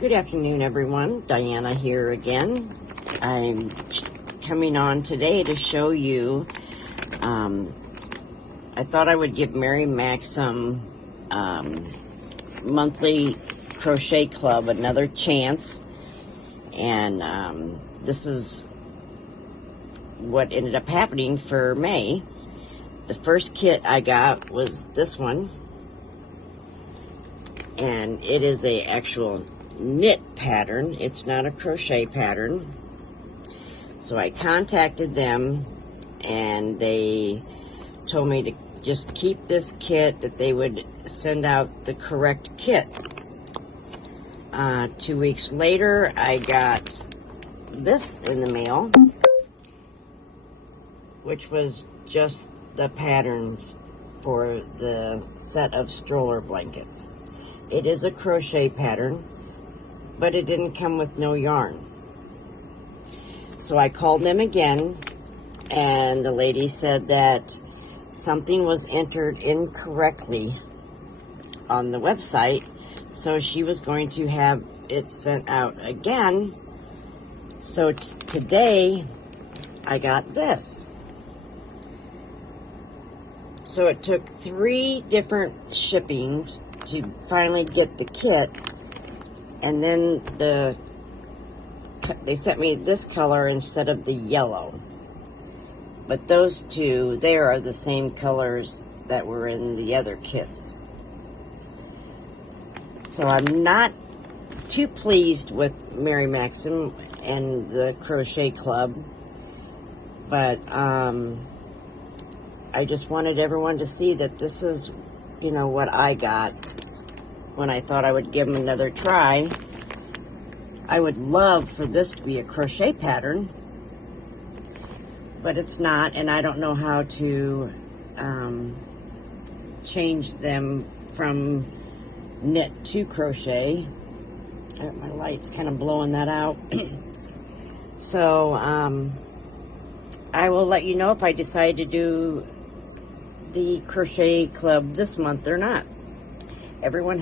Good afternoon, everyone. Diana here again. I'm coming on today to show you, I thought I would give Mary Maxim Monthly Crochet Club another chance, and this is what ended up happening for May. The first kit I got was this one, and it is a actual knit pattern. It's not a crochet pattern. So I contacted them and they told me to just keep this kit, that they would send out the correct kit. 2 weeks later, I got this in the mail, which was just the pattern for the set of stroller blankets. It is a crochet pattern, but it didn't come with no yarn. So I called them again, and the lady said that something was entered incorrectly on the website, so she was going to have it sent out again. So today I got this. So it took 3 different shippings to finally get the kit, and then they sent me this color instead of the yellow. But those two there are the same colors that were in the other kits. So I'm not too pleased with Mary Maxim and the Crochet Club, but I just wanted everyone to see that this is, you know, what I got when I thought I would give them another try. I would love for this to be a crochet pattern, but it's not, and I don't know how to change them from knit to crochet. My light's kind of blowing that out. So I will let you know if I decide to do the Crochet Club this month or not. Everyone